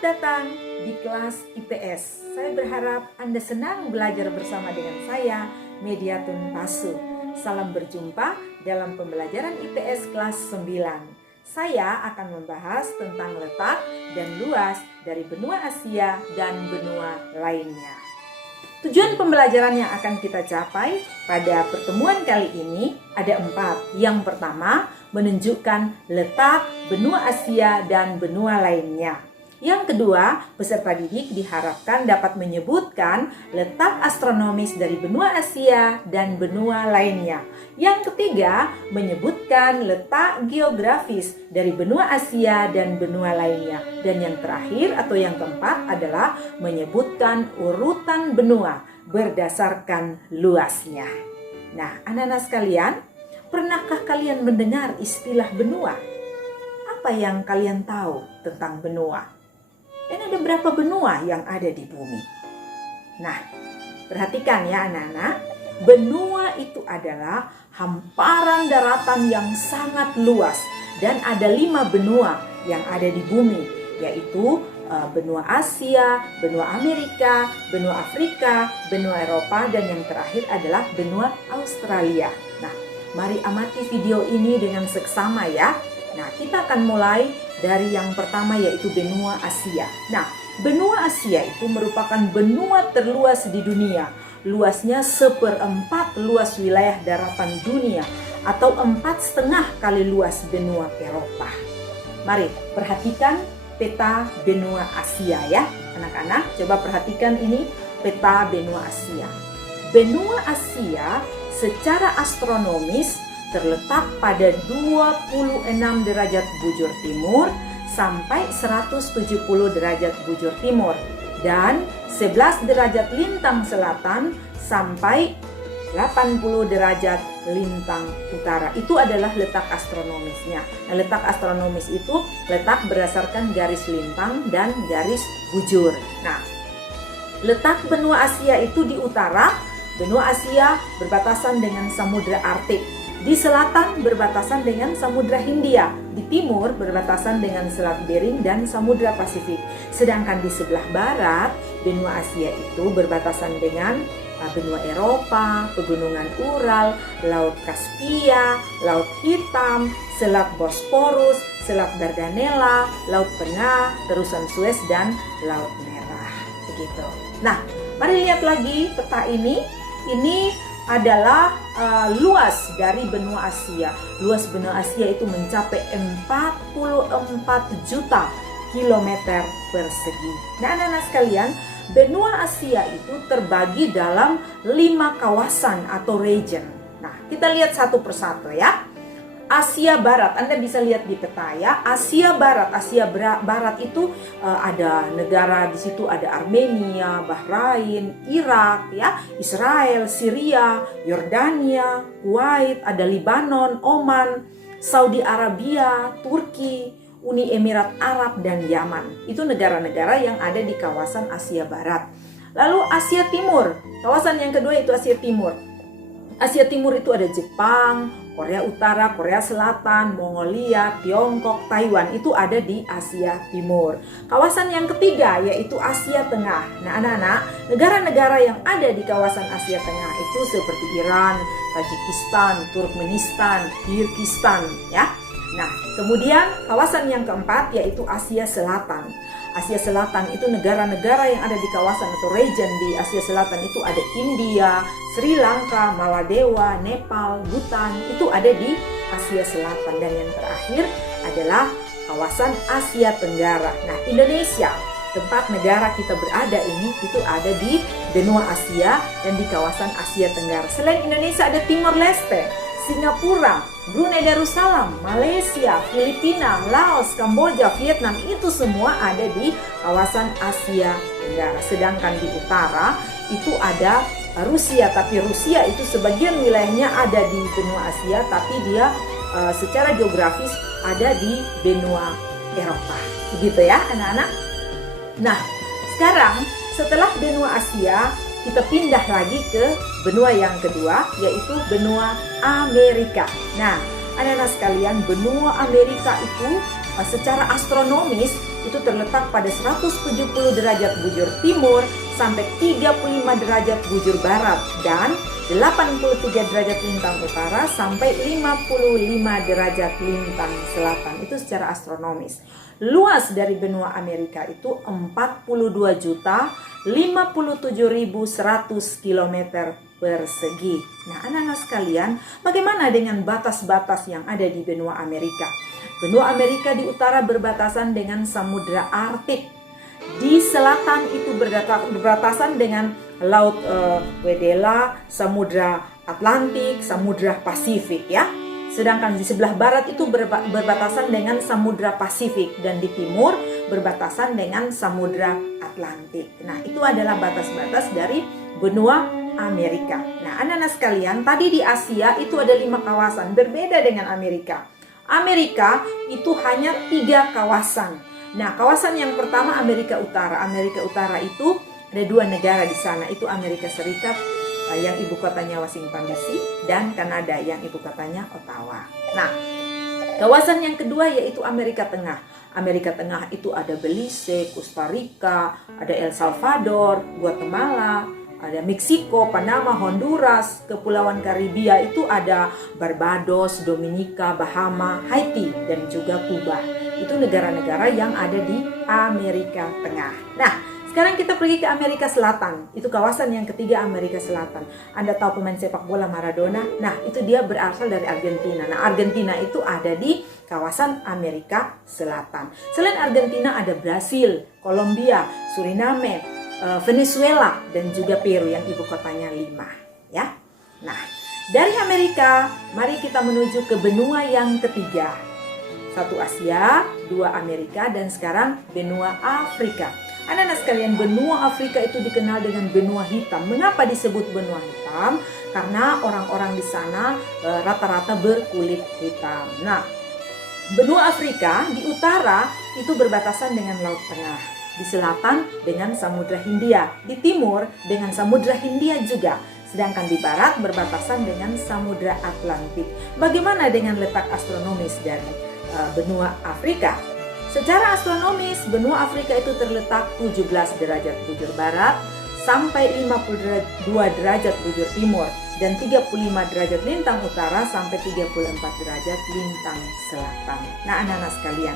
Selamat datang di kelas IPS. Saya berharap Anda senang belajar bersama dengan saya, Mediatun Pasu. Salam berjumpa dalam pembelajaran IPS kelas 9. Saya akan membahas tentang letak dan luas dari benua Asia dan benua lainnya. Tujuan pembelajaran yang akan kita capai pada pertemuan kali ini ada 4. Yang pertama, menunjukkan letak benua Asia dan benua lainnya. Yang kedua, peserta didik diharapkan dapat menyebutkan letak astronomis dari benua Asia dan benua lainnya. Yang ketiga, menyebutkan letak geografis dari benua Asia dan benua lainnya. Dan yang terakhir atau yang keempat adalah menyebutkan urutan benua berdasarkan luasnya. Nah, anak-anak sekalian, pernahkah kalian mendengar istilah benua? Apa yang kalian tahu tentang benua? Dan ada berapa benua yang ada di bumi? Nah, perhatikan ya anak-anak. Benua itu adalah hamparan daratan yang sangat luas. Dan ada 5 benua yang ada di bumi, yaitu benua Asia, benua Amerika, benua Afrika, benua Eropa, dan yang terakhir adalah benua Australia. Nah, mari amati video ini dengan seksama ya. Nah, kita akan mulai dari yang pertama yaitu benua Asia. Nah, benua Asia itu merupakan benua terluas di dunia. Luasnya 1/4 luas wilayah daratan dunia atau 4,5 kali luas benua Eropa. Mari perhatikan peta benua Asia ya. Anak-anak, coba perhatikan ini peta benua Asia. Benua Asia secara astronomis terletak pada 26 derajat bujur timur sampai 170 derajat bujur timur dan 11 derajat lintang selatan sampai 80 derajat lintang utara. Itu adalah letak astronomisnya. Nah, letak astronomis itu letak berdasarkan garis lintang dan garis bujur. Nah, letak benua Asia itu di utara. Benua Asia berbatasan dengan Samudra Arktik. Di selatan berbatasan dengan Samudra Hindia, di timur berbatasan dengan Selat Bering dan Samudra Pasifik. Sedangkan di sebelah barat, benua Asia itu berbatasan dengan benua Eropa, pegunungan Ural, Laut Kaspia, Laut Hitam, Selat Bosporus, Selat Dardanella, Laut Tengah, terusan Suez dan Laut Merah. Begitu. Nah, mari lihat lagi peta ini. Ini adalah luas dari benua Asia. Luas benua Asia itu mencapai 44 juta kilometer persegi. Nah, anak-anak sekalian, benua Asia itu terbagi dalam 5 kawasan atau region. Nah, kita lihat satu persatu ya. Asia Barat, Anda bisa lihat di peta ya. Asia Barat itu ada negara di situ, ada Armenia, Bahrain, Irak ya, Israel, Syria, Yordania, Kuwait, ada Lebanon, Oman, Saudi Arabia, Turki, Uni Emirat Arab dan Yaman. Itu negara-negara yang ada di kawasan Asia Barat. Lalu Asia Timur, kawasan yang kedua itu Asia Timur. Asia Timur itu ada Jepang, Korea Utara, Korea Selatan, Mongolia, Tiongkok, Taiwan. Itu ada di Asia Timur. Kawasan yang ketiga yaitu Asia Tengah. Nah, anak-anak, negara-negara yang ada di kawasan Asia Tengah itu seperti Iran, Tajikistan, Turkmenistan, Kyrgyzstan ya. Nah, kemudian kawasan yang keempat yaitu Asia Selatan. Asia Selatan itu negara-negara yang ada di kawasan atau region di Asia Selatan itu ada India, Sri Lanka, Maladewa, Nepal, Bhutan. Itu ada di Asia Selatan. Dan yang terakhir adalah kawasan Asia Tenggara. Nah, Indonesia, tempat negara kita berada ini, itu ada di benua Asia dan di kawasan Asia Tenggara. Selain Indonesia ada Timor Leste, Singapura, Brunei Darussalam, Malaysia, Filipina, Laos, Kamboja, Vietnam. Itu semua ada di kawasan Asia Tenggara. Sedangkan di utara itu ada Rusia, tapi Rusia itu sebagian wilayahnya ada di benua Asia, tapi dia secara geografis ada di benua Eropa. Begitu ya anak-anak. Nah, sekarang setelah benua Asia, kita pindah lagi ke benua yang kedua, yaitu benua Amerika. Nah, anak-anak sekalian, benua Amerika itu secara astronomis itu terletak pada 170 derajat bujur timur sampai 35 derajat bujur barat dan 83 derajat lintang utara sampai 55 derajat lintang selatan. Itu secara astronomis. Luas dari benua Amerika itu 42.057.100 km persegi. Nah, anak-anak sekalian, bagaimana dengan batas-batas yang ada di benua Amerika? Benua Amerika di utara berbatasan dengan Samudra Arktik. Di selatan itu berbatasan dengan Laut Weddella, Samudra Atlantik, Samudra Pasifik ya. Sedangkan di sebelah barat itu berbatasan dengan Samudra Pasifik dan di timur berbatasan dengan Samudra Atlantik. Nah, itu adalah batas-batas dari benua Amerika. Nah, anak-anak sekalian, tadi di Asia itu ada 5 kawasan, berbeda dengan Amerika. Amerika itu hanya 3 kawasan. Nah, kawasan yang pertama Amerika Utara. Amerika Utara itu ada 2 negara di sana, itu Amerika Serikat yang ibu kotanya Washington DC dan Kanada yang ibu kotanya Ottawa. Nah, kawasan yang kedua yaitu Amerika Tengah. Amerika Tengah itu ada Belize, Costa Rica, ada El Salvador, Guatemala, ada Meksiko, Panama, Honduras, Kepulauan Karibia itu ada Barbados, Dominika, Bahama, Haiti, dan juga Kuba. Itu negara-negara yang ada di Amerika Tengah. Nah, sekarang kita pergi ke Amerika Selatan. Itu kawasan yang ketiga, Amerika Selatan. Anda tahu pemain sepak bola Maradona? Nah, itu dia berasal dari Argentina. Nah, Argentina itu ada di kawasan Amerika Selatan. Selain Argentina ada Brasil, Kolombia, Suriname, Venezuela, dan juga Peru yang ibu kotanya Lima. Ya. Nah, dari Amerika, mari kita menuju ke benua yang ketiga. 1 Asia, 2 Amerika, dan sekarang benua Afrika. Anak-anak sekalian, benua Afrika itu dikenal dengan benua hitam. Mengapa disebut benua hitam? Karena orang-orang di sana rata-rata berkulit hitam. Nah, benua Afrika di utara itu berbatasan dengan Laut Tengah. Di selatan dengan Samudra Hindia. Di timur dengan Samudra Hindia juga. Sedangkan di barat berbatasan dengan Samudra Atlantik. Bagaimana dengan letak astronomis dari benua Afrika? Secara astronomis, benua Afrika itu terletak 17 derajat bujur barat sampai 52 derajat bujur timur dan 35 derajat lintang utara sampai 34 derajat lintang selatan. Nah, anak-anak sekalian,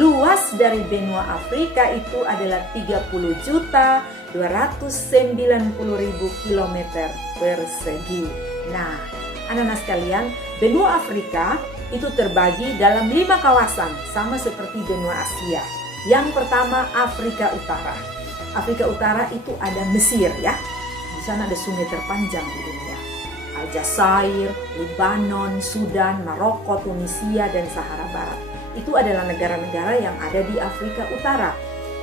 luas dari benua Afrika itu adalah 30.290.000 km persegi. Nah, anak-anak sekalian, benua Afrika itu terbagi dalam 5 kawasan, sama seperti benua Asia. Yang pertama, Afrika Utara. Afrika Utara itu ada Mesir ya. Di sana ada sungai terpanjang di dunia. Aljazair, Lebanon, Sudan, Maroko, Tunisia, dan Sahara Barat. Itu adalah negara-negara yang ada di Afrika Utara.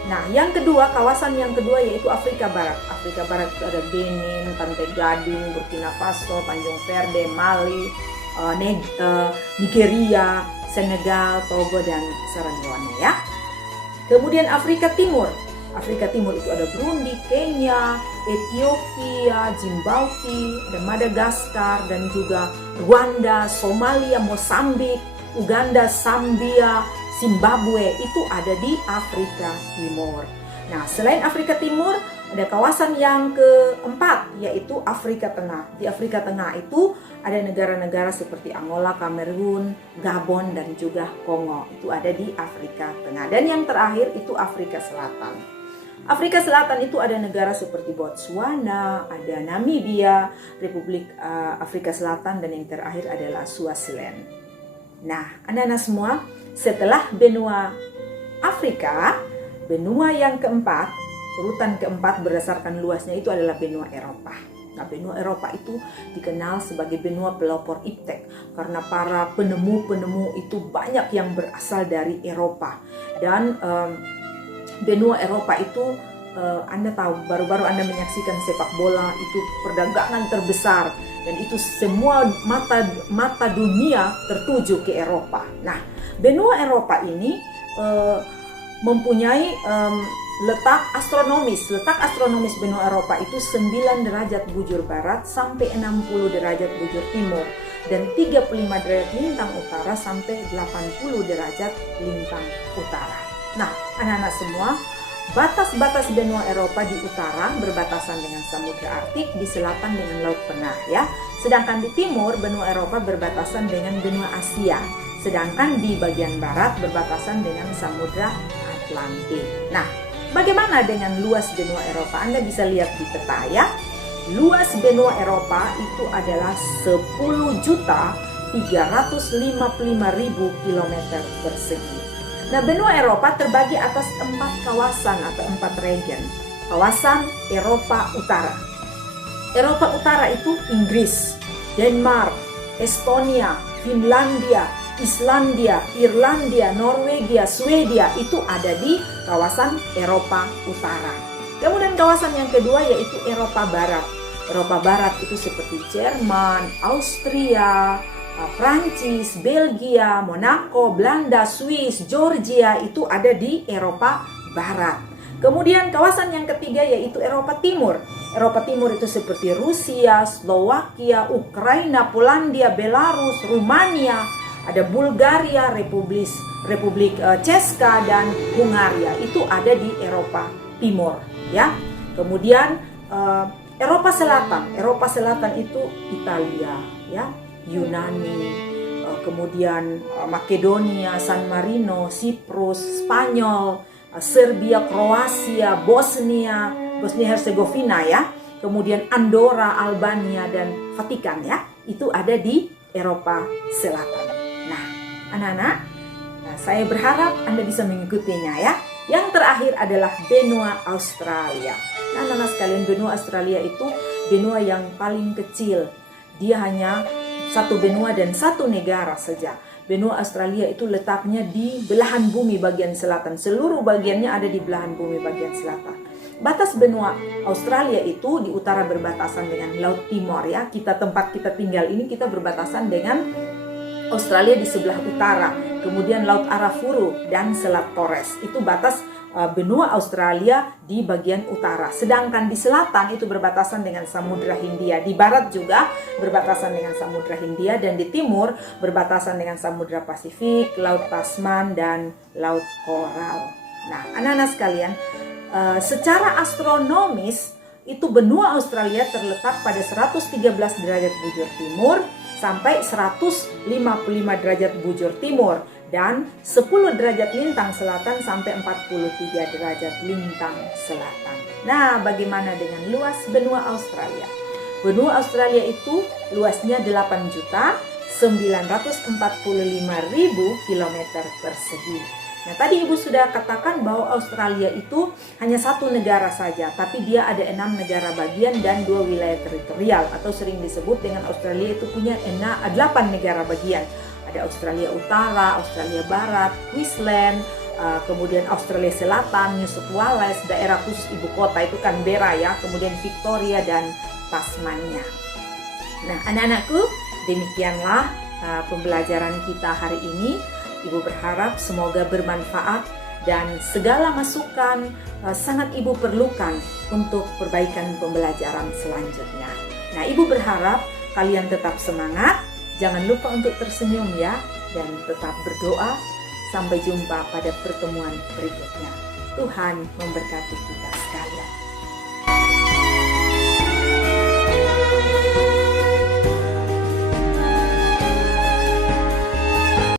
Nah, yang kedua, kawasan yang kedua yaitu Afrika Barat. Afrika Barat itu ada Benin, Pantai Gading, Burkina Faso, Tanjung Verde, Mali, Nigeria, Senegal, Togo, dan Sierra Leone ya. Kemudian Afrika Timur. Afrika Timur itu ada Burundi, Kenya, Ethiopia, Zimbabwe, ada Madagaskar, dan juga Rwanda, Somalia, Mozambik, Uganda, Zambia, Zimbabwe itu ada di Afrika Timur. Nah, selain Afrika Timur, ada kawasan yang keempat yaitu Afrika Tengah. Di Afrika Tengah itu ada negara-negara seperti Angola, Kamerun, Gabon, dan juga Kongo. Itu ada di Afrika Tengah. Dan yang terakhir itu Afrika Selatan. Afrika Selatan itu ada negara seperti Botswana, ada Namibia, Republik Afrika Selatan, dan yang terakhir adalah Swaziland. Nah, anak-anak semua, setelah benua Afrika, benua yang keempat, urutan keempat berdasarkan luasnya itu adalah benua Eropa. Nah, benua Eropa itu dikenal sebagai benua pelopor iptek karena para penemu-penemu itu banyak yang berasal dari Eropa. Dan benua Eropa itu Anda tahu, baru-baru Anda menyaksikan sepak bola itu perdagangan terbesar dan itu semua mata dunia tertuju ke Eropa. Nah, benua Eropa ini mempunyai letak astronomis benua Eropa itu 9 derajat bujur barat sampai 60 derajat bujur timur dan 35 derajat lintang utara sampai 80 derajat lintang utara. Nah, anak-anak semua, batas-batas benua Eropa di utara berbatasan dengan Samudra Arktik, di selatan dengan Laut Tengah ya. Sedangkan di timur benua Eropa berbatasan dengan benua Asia. Sedangkan di bagian barat berbatasan dengan Samudra Atlantik. Nah, bagaimana dengan luas benua Eropa? Anda bisa lihat di peta ya. Luas benua Eropa itu adalah 10.355.000 km persegi. Nah, benua Eropa terbagi atas 4 kawasan atau 4 region. Kawasan Eropa Utara. Eropa Utara itu Inggris, Denmark, Estonia, Finlandia, Islandia, Irlandia, Norwegia, Swedia itu ada di kawasan Eropa Utara. Kemudian kawasan yang kedua yaitu Eropa Barat. Eropa Barat itu seperti Jerman, Austria, Prancis, Belgia, Monaco, Belanda, Swiss, Georgia itu ada di Eropa Barat. Kemudian kawasan yang ketiga yaitu Eropa Timur. Eropa Timur itu seperti Rusia, Slovakia, Ukraina, Polandia, Belarus, Rumania, ada Bulgaria, Republik Ceska dan Hungaria itu ada di Eropa Timur ya. Kemudian Eropa Selatan. Eropa Selatan itu Italia ya, Yunani, kemudian Makedonia, San Marino, Siprus, Spanyol, Serbia, Kroasia, Bosnia Herzegovina ya, kemudian Andorra, Albania dan Vatikan ya, itu ada di Eropa Selatan. Nah, anak-anak, saya berharap Anda bisa mengikutinya ya. Yang terakhir adalah benua Australia. Nah, anak-anak sekalian, benua Australia itu benua yang paling kecil. Dia hanya satu benua dan satu negara saja. Benua Australia itu letaknya di belahan bumi bagian selatan. Seluruh bagiannya ada di belahan bumi bagian selatan. Batas benua Australia itu di utara berbatasan dengan Laut Timor ya. Tempat kita tinggal ini kita berbatasan dengan Australia di sebelah utara. Kemudian Laut Arafuru dan Selat Torres. Itu batas benua Australia di bagian utara. Sedangkan di selatan itu berbatasan dengan Samudra Hindia. Di barat juga berbatasan dengan Samudra Hindia, dan di timur berbatasan dengan Samudra Pasifik, Laut Tasman dan Laut Koral. Nah, anak-anak sekalian, secara astronomis itu benua Australia terletak pada 113 derajat bujur timur sampai 155 derajat bujur timur, dan 10 derajat lintang selatan sampai 43 derajat lintang selatan. Nah, bagaimana dengan luas benua Australia? Benua Australia itu luasnya 8.945.000 km persegi. Nah, tadi Ibu sudah katakan bahwa Australia itu hanya satu negara saja, tapi dia ada 6 negara bagian dan 2 wilayah teritorial, atau sering disebut dengan Australia itu punya 8 negara bagian. Ada Australia Utara, Australia Barat, Queensland, kemudian Australia Selatan, New South Wales, daerah khusus ibu kota itu Canberra ya, kemudian Victoria dan Tasmania. Nah, anak-anakku, demikianlah pembelajaran kita hari ini. Ibu berharap semoga bermanfaat dan segala masukan sangat Ibu perlukan untuk perbaikan pembelajaran selanjutnya. Nah, Ibu berharap kalian tetap semangat, jangan lupa untuk tersenyum ya, dan tetap berdoa. Sampai jumpa pada pertemuan berikutnya. Tuhan memberkati kita sekalian.